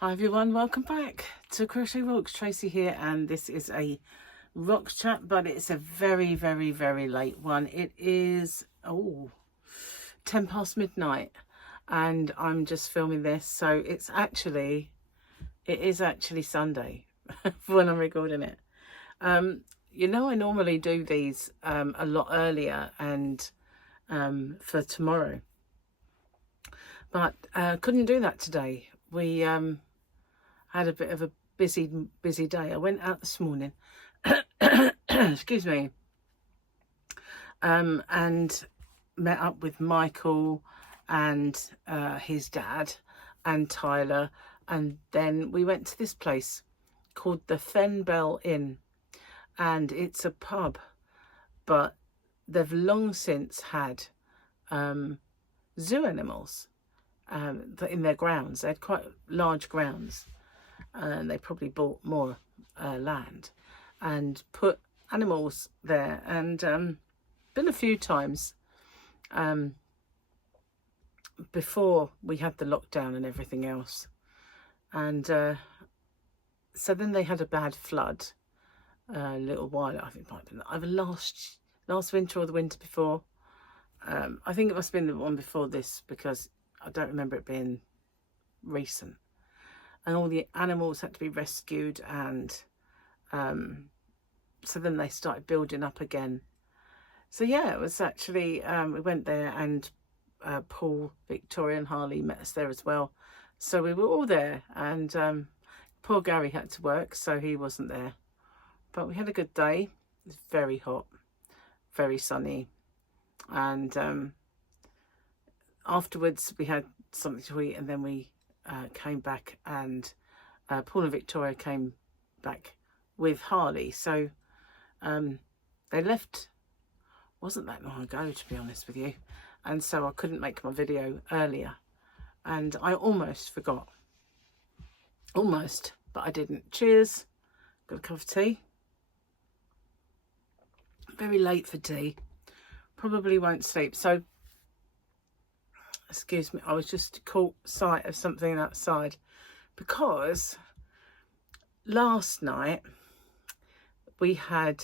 Hi everyone, welcome back to Crochet Rocks. Tracy here, and this is a rock chat, but it's a very late one. It is 10 past midnight and I'm just filming this, so it is actually Sunday when I'm recording it. I normally do these a lot earlier and for tomorrow, but couldn't do that today. We had a bit of a busy day. I went out this morning excuse me, and met up with Michael and his dad and Tyler, and then we went to this place called the Fen Bell Inn, and it's a pub, but they've long since had zoo animals in their grounds. They had quite large grounds, and they probably bought more land and put animals there, and been a few times before we had the lockdown and everything else. And so then they had a bad flood a little while, I think it might have been either last winter or the winter before. I think it must have been the one before this, because I don't remember it being recent. And all the animals had to be rescued, and so then they started building up again. So yeah, it was actually, we went there, and Paul, Victoria and Harley met us there as well. So we were all there, and poor Gary had to work, so he wasn't there. But we had a good day. It was very hot, very sunny, and afterwards we had something to eat, and then we came back, and Paul and Victoria came back with Harley. So they left, wasn't that long ago, to be honest with you, and so I couldn't make my video earlier, and I almost forgot, but I didn't. Cheers. Got a cup of tea. Very late for tea, probably won't sleep. So excuse me, I was just caught sight of something outside, because last night we had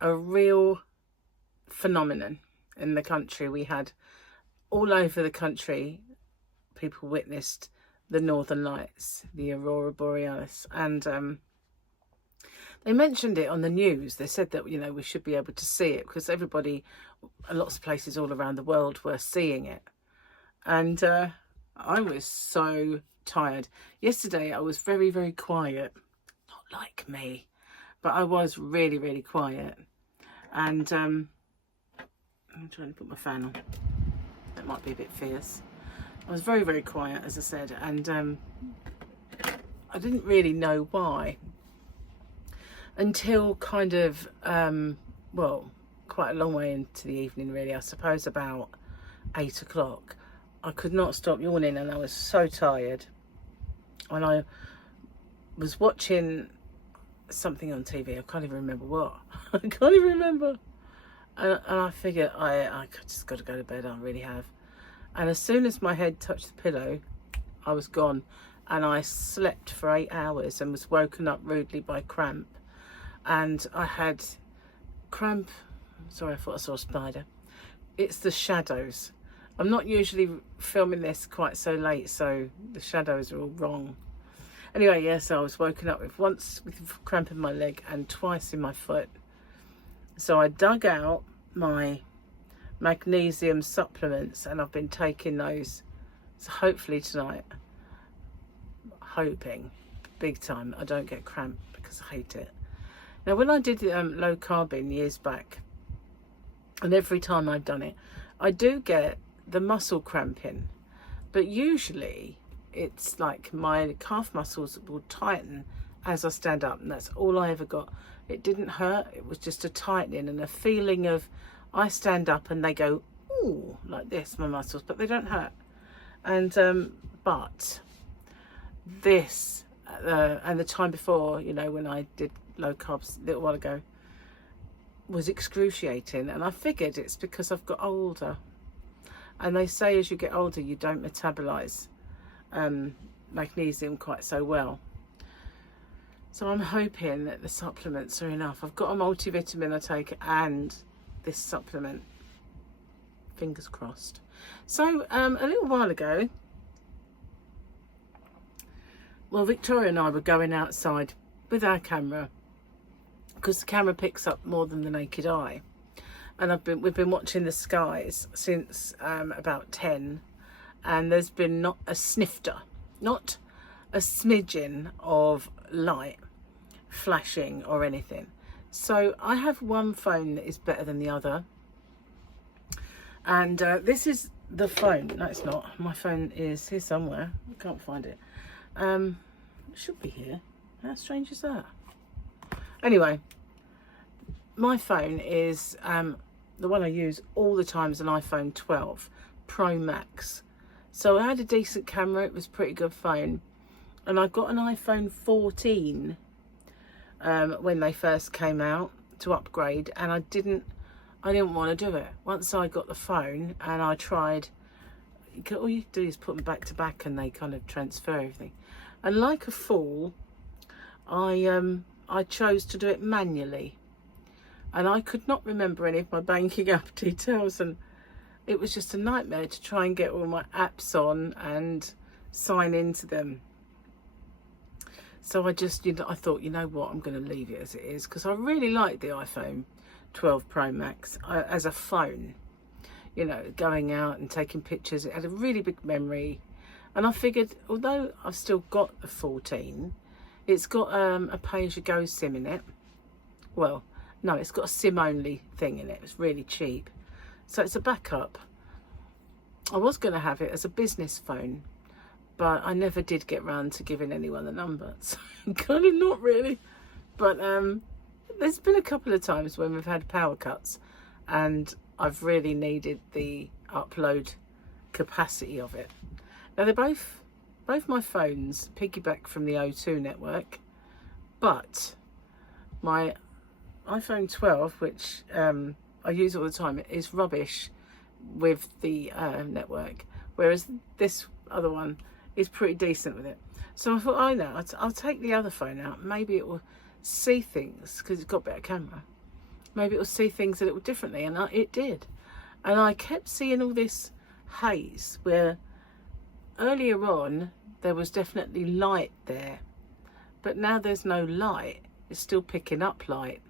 a real phenomenon in the country. We had all over the country, people witnessed the Northern Lights, the Aurora Borealis, and they mentioned it on the news. They said that, we should be able to see it, because lots of places all around the world were seeing it. And I was so tired. Yesterday I was very quiet. Not like me, but I was really quiet. And I'm trying to put my fan on. That might be a bit fierce. I was very quiet, as I said, and I didn't really know why until kind of, quite a long way into the evening, really. I suppose about 8 o'clock. I could not stop yawning, and I was so tired. And I was watching something on TV. I can't even remember what. I can't even remember. And I figured I just got to go to bed. I really have. And as soon as my head touched the pillow, I was gone. And I slept for 8 hours and was woken up rudely by cramp. And I had cramp. Sorry, I thought I saw a spider. It's the shadows. I'm not usually filming this quite so late, so the shadows are all wrong. Anyway, yes, I was woken up once with cramp in my leg and twice in my foot. So I dug out my magnesium supplements, and I've been taking those. So hopefully tonight, hoping big time, I don't get cramp, because I hate it. Now, when I did low carbing years back, and every time I've done it, I do get the muscle cramping, but usually it's like my calf muscles will tighten as I stand up, and that's all I ever got. It didn't hurt, it was just a tightening and a feeling of, I stand up and they go ooh, like this, my muscles, but they don't hurt. And but this and the time before, when I did low carbs a little while ago, was excruciating, and I figured it's because I've got older. And they say as you get older, you don't metabolize magnesium quite so well. So I'm hoping that the supplements are enough. I've got a multivitamin I take and this supplement. Fingers crossed. So a little while ago, well, Victoria and I were going outside with our camera because the camera picks up more than the naked eye. And we've been watching the skies since about 10, and there's been not a snifter, not a smidgen of light flashing or anything. So I have one phone that is better than the other, and this is the phone. No, it's not. My phone is here somewhere. I can't find it. It should be here. How strange is that? Anyway, my phone is the one I use all the time is an iPhone 12 Pro Max. So I had a decent camera. It was a pretty good phone. And I got an iPhone 14 when they first came out to upgrade, and I didn't want to do it. Once I got the phone and I tried, all you do is put them back to back and they kind of transfer everything. And like a fool, I chose to do it manually. And I could not remember any of my banking app details, and it was just a nightmare to try and get all my apps on and sign into them. So I just, I thought, you know what, I'm going to leave it as it is, because I really like the iPhone 12 Pro Max as a phone. Going out and taking pictures, it had a really big memory. And I figured, although I've still got the 14, it's got a pay-as-you-go SIM in it. Well, no, it's got a SIM-only thing in it. It's really cheap. So it's a backup. I was going to have it as a business phone, but I never did get round to giving anyone the number. So kind of not really. But there's been a couple of times when we've had power cuts and I've really needed the upload capacity of it. Now they're both my phones piggyback from the O2 network, but my iPhone 12, which I use all the time, is rubbish with the network, whereas this other one is pretty decent with it. So I thought, oh no, I'll take the other phone out. Maybe it will see things, because it's got better camera. Maybe it will see things a little differently, and it did. And I kept seeing all this haze where earlier on there was definitely light there, but now there's no light. It's still picking up light,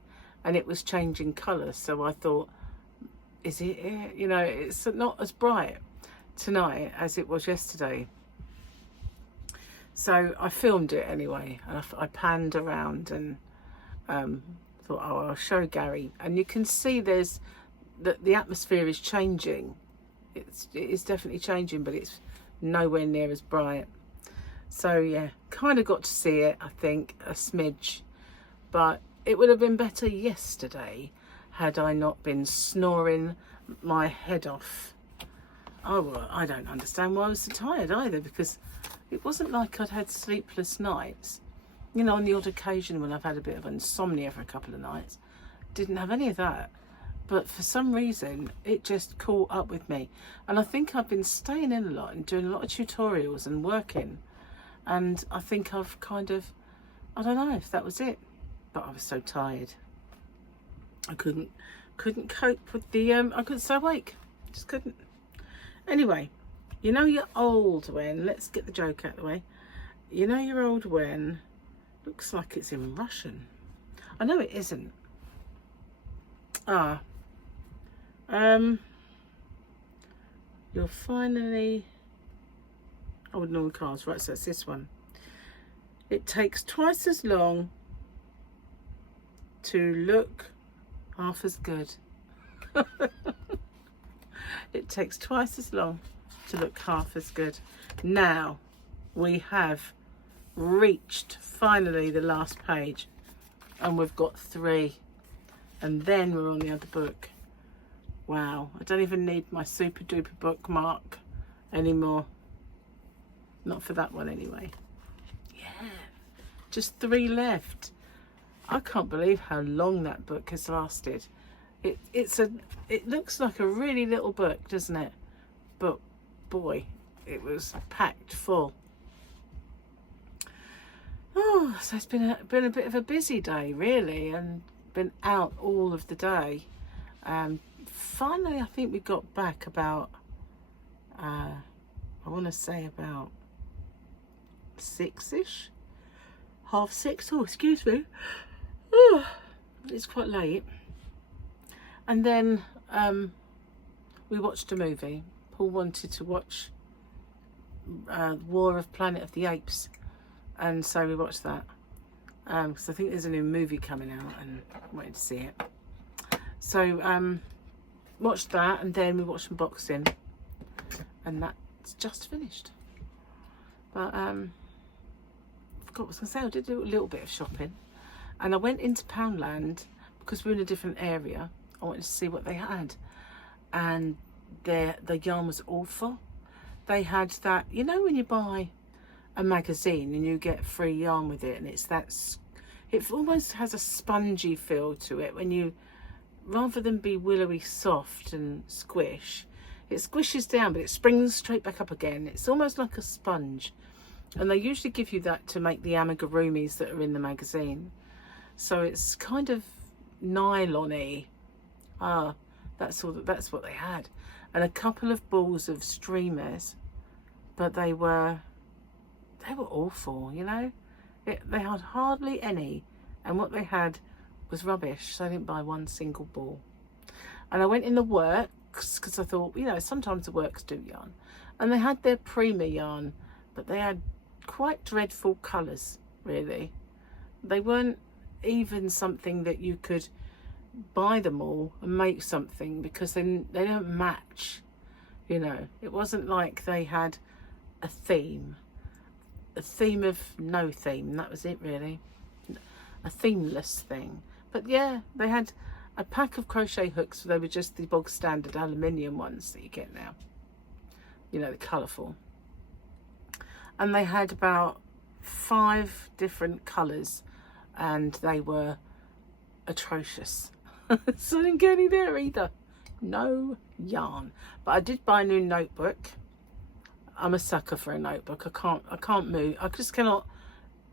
and it was changing colour. So I thought, is it here? It's not as bright tonight as it was yesterday. So I filmed it anyway, and I panned around and thought, oh, I'll show Gary. And you can see there's the atmosphere is changing. It is definitely changing, but it's nowhere near as bright. So yeah, kind of got to see it, I think, a smidge. But it would have been better yesterday had I not been snoring my head off. Oh, well, I don't understand why I was so tired either, because it wasn't like I'd had sleepless nights. On the odd occasion when I've had a bit of insomnia for a couple of nights, didn't have any of that. But for some reason, it just caught up with me. And I think I've been staying in a lot and doing a lot of tutorials and working. And I think I've kind of, I don't know if that was it. But I was so tired. I couldn't cope with the, I couldn't stay awake. Just couldn't. Anyway, you're old when, let's get the joke out of the way. You're old when, looks like it's in Russian. I know it isn't. You're finally, oh, no cars, right, so it's this one. It takes twice as long to look half as good. It takes twice as long to look half as good. Now we have reached finally the last page, and we've got 3, and then we're on the other book. Wow, I don't even need my super duper bookmark anymore. Not for that one anyway. Yeah, just 3 left. I can't believe how long that book has lasted. It looks like a really little book, doesn't it? But boy, it was packed full. So it's been a bit of a busy day really, and been out all of the day. Finally I think we got back about I want to say about 6ish, 6:30. Oh, excuse me. Oh, it's quite late. And then we watched a movie. Paul wanted to watch War of Planet of the Apes, and so we watched that because I think there's a new movie coming out and I wanted to see it. So watched that, and then we watched some boxing, and that's just finished. But I forgot what I was going to say. I did do a little bit of shopping, and I went into Poundland because we're in a different area. I wanted to see what they had, and the yarn was awful. They had that, you know, when you buy a magazine and you get free yarn with it, and it's that, it almost has a spongy feel to it when you, rather than be willowy soft and squish, it squishes down but it springs straight back up again. It's almost like a sponge, and they usually give you that to make the amigurumis that are in the magazine. So it's kind of nylon-y. That's what they had, and a couple of balls of streamers, but they were awful, you know. They had hardly any, and what they had was rubbish, so I didn't buy one single ball. And I went in the Works because I thought, you know, sometimes the Works do yarn, and they had their Prima yarn, but they had quite dreadful colours, really. They weren't even something that you could buy them all and make something, because they don't match, you know. It wasn't like they had a theme of no theme. That was it, really, a themeless thing. But yeah, they had a pack of crochet hooks. They were just the bog standard aluminium ones that you get now, you know, the colourful, and they had about 5 different colours, and they were atrocious. So I didn't get any there either. No yarn. But I did buy a new notebook. I'm a sucker for a notebook. I can't move. I just cannot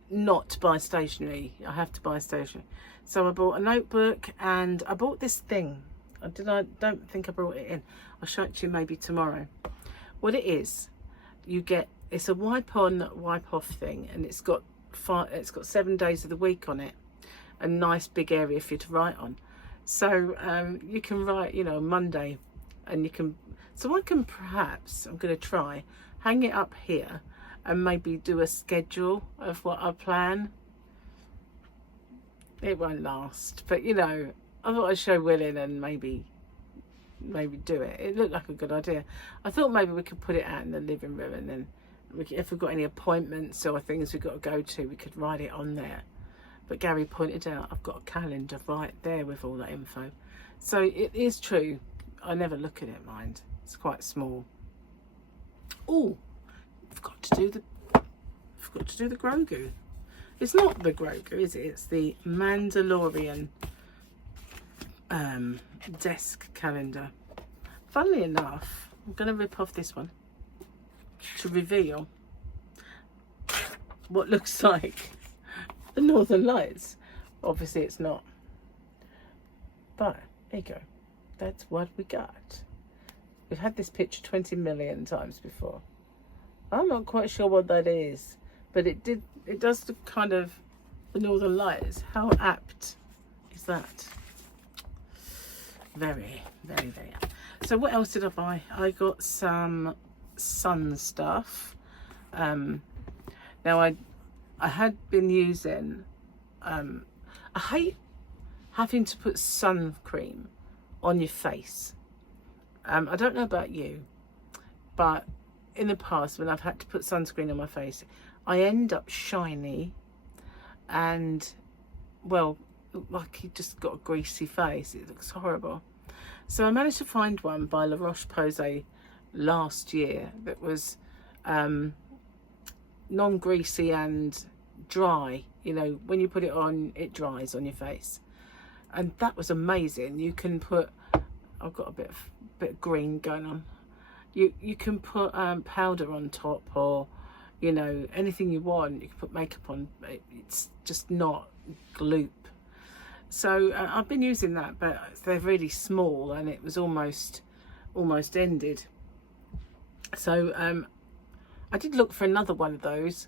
not buy stationery. I have to buy stationery. So I bought a notebook, and I bought this thing. I don't think I brought it in. I'll show it to you maybe tomorrow. What it is, you get, it's a wipe on, wipe off thing, and it's got 7 days of the week on it. A nice big area for you to write on. So you can write, you know, Monday, and you can, so I can perhaps, I'm going to try, hang it up here and maybe do a schedule of what I plan. It won't last, but you know, I thought I'd show Willin and maybe do it. It looked like a good idea. I thought maybe we could put it out in the living room, and then if we've got any appointments or things we've got to go to, we could write it on there. But Gary pointed out I've got a calendar right there with all that info. So it is true. I never look at it, mind. It's quite small. Oh, forgot to do the Grogu. It's not the Grogu, is it? It's the Mandalorian desk calendar. Funnily enough, I'm going to rip off this one to reveal what looks like the Northern Lights. Obviously it's not, but there you go. That's what we got. We've had this picture 20 million times before. I'm not quite sure what that is, but it does the kind of the Northern Lights. How apt is that? Very, very, very apt. So what else did I buy? I got some sun stuff. Now I had been using, I hate having to put sun cream on your face. I don't know about you, but in the past when I've had to put sunscreen on my face, I end up shiny and, well, like you just got a greasy face. It looks horrible. So I managed to find one by La Roche-Posay last year that was non-greasy and dry. You know, when you put it on, it dries on your face, and that was amazing. You can put, I've got a bit of green going on. You can put powder on top, or you know, anything you want, you can put makeup on. It's just not gloop. So I've been using that, but they're really small and it was almost ended. So I did look for another one of those,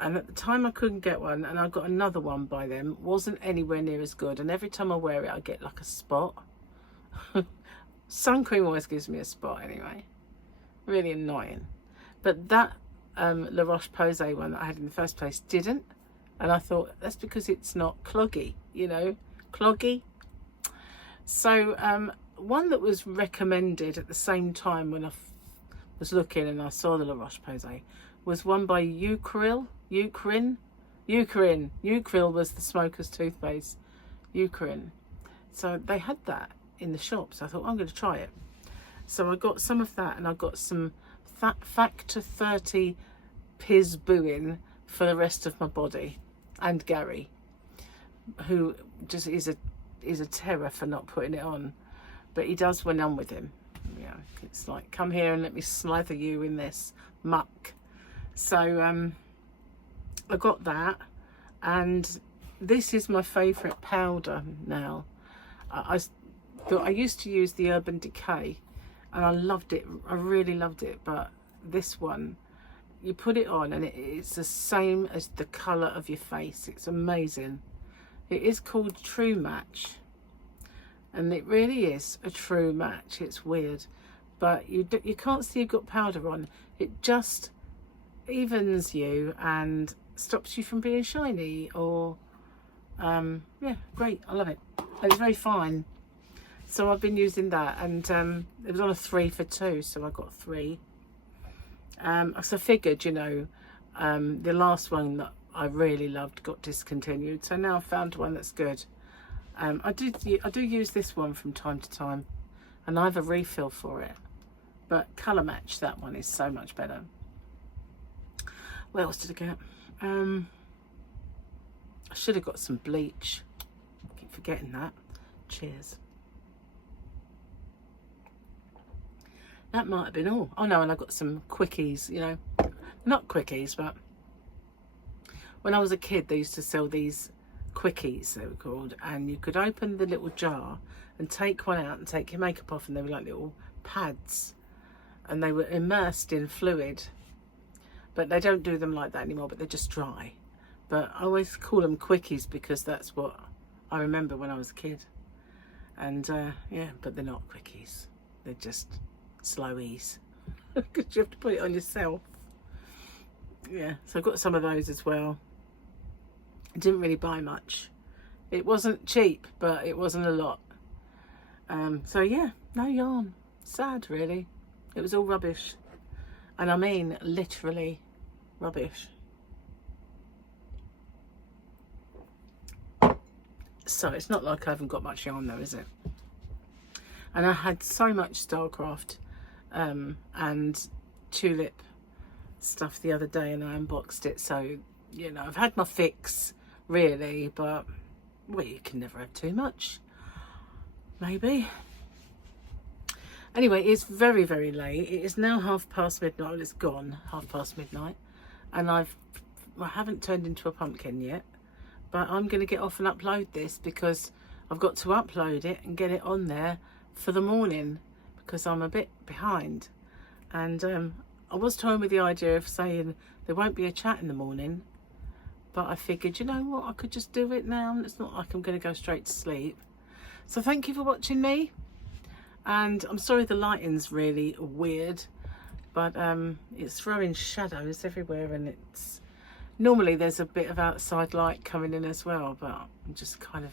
and at the time I couldn't get one, and I got another one by them. Wasn't anywhere near as good, and every time I wear it I get like a spot. Sun cream always gives me a spot anyway. Really annoying. But that La Roche-Posay one that I had in the first place didn't, and I thought that's because it's not cloggy, you know, cloggy. So one that was recommended at the same time when I was looking and I saw the La Roche-Posay was one by Eucerin. Eucerin was the smoker's toothpaste. Eucerin. So they had that in the shop, so I thought I'm going to try it. So I got some of that, and I got some Factor 30 Pizbuin for the rest of my body, and Gary, who just is a terror for not putting it on, but he does when I'm with him. Yeah, it's like, come here and let me slather you in this muck. So I got that, and this is my favourite powder now. I used to use the Urban Decay, and I loved it. I really loved it, but this one, you put it on and it's the same as the colour of your face. It's amazing. It is called True Match, and it really is a true match. It's weird, but you can't see you've got powder on. It just evens you and stops you from being shiny, or yeah, great. I love it, and it's very fine. So I've been using that, and it was on a 3 for 2, so I got 3. So I figured, you know, the last one that I really loved got discontinued, so now I've found one that's good. I do use this one from time to time, and I have a refill for it, but Colour Match, that one is so much better. What else did I get? I should have got some bleach. I keep forgetting that. Cheers. That might have been all. Oh no, and I got some quickies, you know, not quickies, but when I was a kid they used to sell these quickies, they were called, and you could open the little jar and take one out and take your makeup off, and they were like little pads, and they were immersed in fluid. But they don't do them like that anymore, but they're just dry. But I always call them quickies because that's what I remember when I was a kid. And yeah, but they're not quickies, they're just slowies, because you have to put it on yourself. Yeah, so I got some of those as well. I didn't really buy much. It wasn't cheap, but it wasn't a lot. So yeah, no yarn. Sad, really. It was all rubbish, and I mean literally rubbish. So it's not like I haven't got much yarn though, is it? And I had so much Starcraft and tulip stuff the other day, and I unboxed it, so you know, I've had my fix really, but well, you can never have too much, maybe. Anyway, it's very, very late. It is now midnight. Well, it's gone midnight, and I haven't turned into a pumpkin yet, but I'm going to get off and upload this because I've got to upload it and get it on there for the morning, because I'm a bit behind. And I was toying with the idea of saying there won't be a chat in the morning, but I figured, you know what, I could just do it now. It's not like I'm going to go straight to sleep. So thank you for watching me, and I'm sorry the lighting's really weird, but it's throwing shadows everywhere, and it's normally there's a bit of outside light coming in as well, but I'm just kind of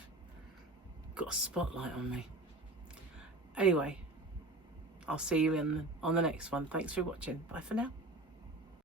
got a spotlight on me. Anyway, I'll see you on the next one. Thanks for watching. Bye for now.